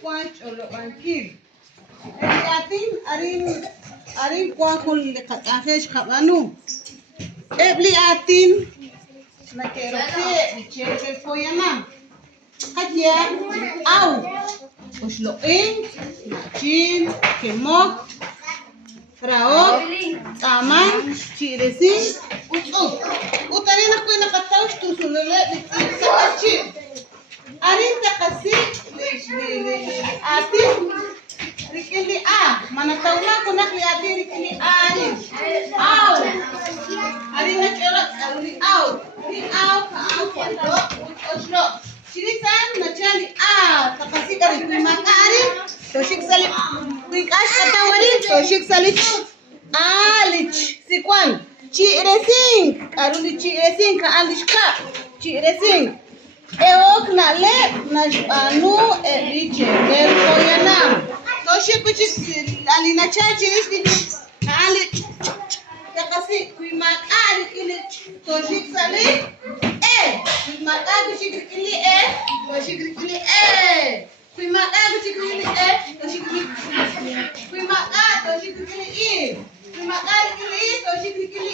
quite or kill. Atin arin kwa kul katafesh kabanu. Ebli atin na keroke dicheke foyana. Kadia au ushloin machin kemok raok taman chiresi utarina kuina kataush tusulele diksachi. Arin takasi atin rikili mana tauna kunak liati rikili ani au arina kera aruli au ni au ka au kwando oslo chirisan nachali takasi kari makari toshik sali wikash katawari toshik sali alich sikwan chiresing aruli chiresing ka alishka chiresing eok nale najbanu eliche del koyanam toshik kuchik alina chachi isti ali takasi kuimakari kile toshik sali kuimakari kuchik kile toshik kile kuimakari kuchik kile toshik kuimakari toshik kile kuimakari kile toshik kile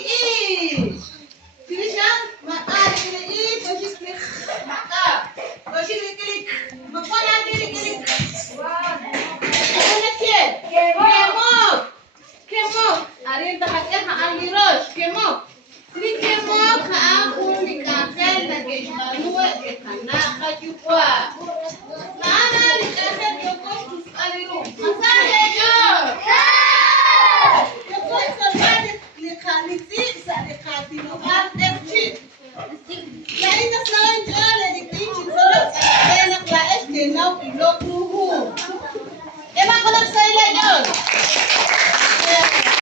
Finisha makari kile toshik kile makar toshik kile makona kile Kemok, arin takatnya aliros, kemok. Ini kemok aku nikahkan lagi balua karena kajua. Nana nikahkan Joko terus aliru. Masanya Jo. Joko sebab nikahiti sadekati nobar FC. Lain kesalan jual di kunci solat enak lah es denau ilok ruhu. Emang kalau saya Jo.